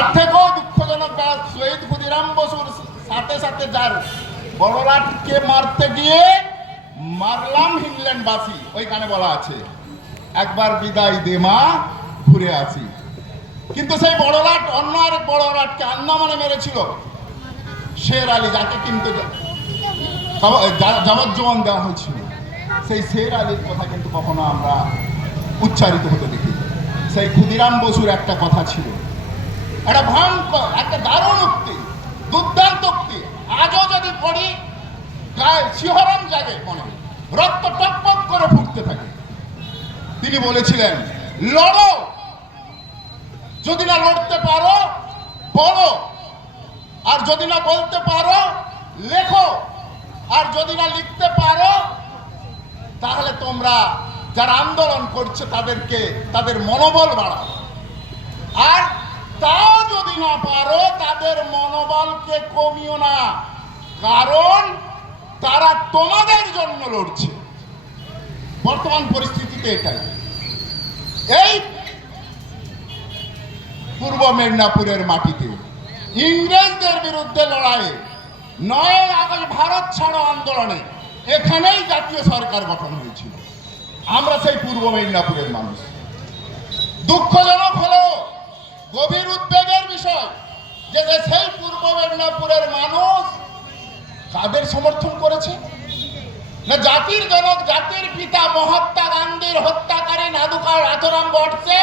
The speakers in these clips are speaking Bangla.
তার থেকেও দুঃখজনক শহীদ ক্ষুদিরাম বসুর সাথে সাথে যার বড়লাটকে মারতে গিয়ে মারলাম ইংল্যান্ডবাসী, ওইখানে বলা আছে একবার বিদায় দে মা ঘুরে আসি। কিন্তু সেই বড়লাট অন্য আরেক বড়লাটকে আন্দামানে মেরেছিল শের আলী, যাকে কিন্তু যাবজ্জীবন দেওয়া হয়েছিল। সেই শের আলীর কথা কিন্তু কখনো আমরা উচ্চারিত হতে দেখি। সেই ক্ষুদিরাম বসুর একটা কথা ছিল, একটা ভয়ঙ্কর, একটা দারুণ উক্তি, দুর্দান্ত উক্তি। আজও যদি পড়ি গায়ে শিহরণ জাগে, মনে রক্ত টকটক করে ফুটতে থাকে। তিনি বলেছিলেন, লড়ো, যদি না লড়তে পারো বলো, আর যদি না বলতে পারো লেখো, আর যদি না লিখতে পারো তাহলে তোমরা যারা আন্দোলন করছে তাদেরকে তাদের মনোবল বাড়াও, আর তাও যদি না পারো তাদের মনোবলকে কমিও না, কারণ তারা তোমাদের জন্য লড়ছে। বর্তমান পরিস্থিতিতে এটাই। এই পূর্ব মেদিনীপুরের মাটিতে ইংরেজদের বিরুদ্ধে লড়াইয়ে 9 আগস্ট ভারত ছাড়ো আন্দোলনে এখানেই জাতীয় সরকার গঠন হয়েছিল। আমরা সেই পূর্ব মেদিনীপুরের মানুষ। দুঃখজনক হলো, গভীর উদ্বেগের বিষয় যে সেই পূর্ব মেদিনীপুরের মানুষ কাদের সমর্থন করেছে না, জাতির জনক, জাতির পিতা মহাত্মা গান্ধীর হত্যাকারী নাদুকার আতরাম গডসে,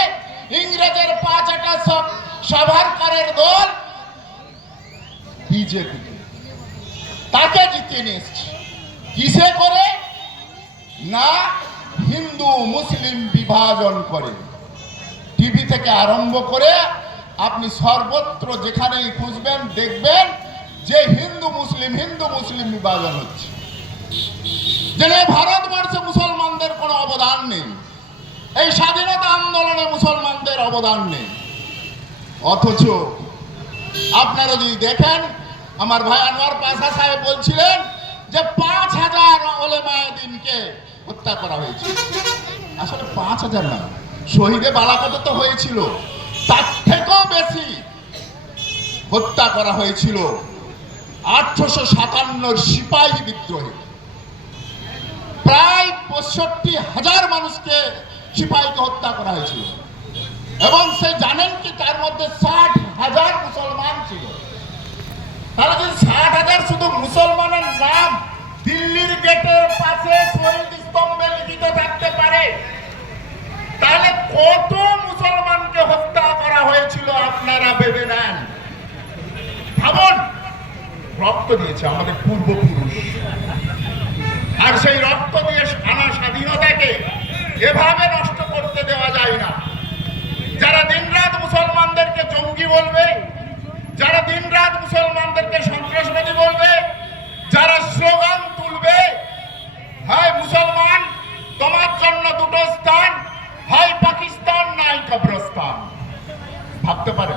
ইংরেজের 5টা সাভারকারের দল বিজেপি, তাকে জিতিয়ে নিয়ে এসছে। কিসে করে না, হিন্দু মুসলিম বিভাজন করে। টিভি থেকে আরম্ভ করে আপনি সর্বত্র যেখানেই খুঁজবেন দেখবেন যে হিন্দু মুসলিম বিভাজন হচ্ছে। যেন ভারতবর্ষে মুসলমানদের কোনো অবদান নেই, এই স্বাধীনতা আন্দোলনে মুসলমানদের অবদান নেই। অথচ আপনারা যদি দেখেন, আমার ভাই আনোয়ার পাশা সাহেব বলছিলেন যে 5000 ওলেমায়ে দ্বীনকে হত্যা করা হয়েছিল। আসলে 5000 না, শহীদে বালাকোটে তো হয়েছিল, তার থেকেও বেশি হত্যা করা হয়েছিল 1857 সিপাহী বিদ্রোহে। প্রায় 65,000 মানুষকে সিপাহীকে হত্যা করা হয়েছিল, এবং সে জানেন কি তার মধ্যে 60,000 মুসলমান ছিল। তারা যদি 60,000 শুধু মুসলমানের নাম দিল্লির গেটের পাশে শহীদ স্তম্ভে লিখিত থাকতে পারে, তাহলে কত মুসলমানকে হত্যা করা হয়েছিল আপনারা ভেবে নেন। ভাবুন, রক্ত দিয়েছে আমাদের পূর্বপুরুষ, আর সেই রক্ত দিয়ে আনা স্বাধীনতাকে এভাবে নষ্ট করতে দেওয়া যায় না। যারা দিনরাত মুসলমানদেরকে জঙ্গি বলবে, যারা দিনরাত মুসলমানদেরকে সন্ত্রাসবাদী বলবে, যারা স্লোগান তুলবে, হয় মুসলমান তোমার জন্য দুটো স্থান, হয় পাকিস্তান নাই কবরস্থান, ভাবতে পারে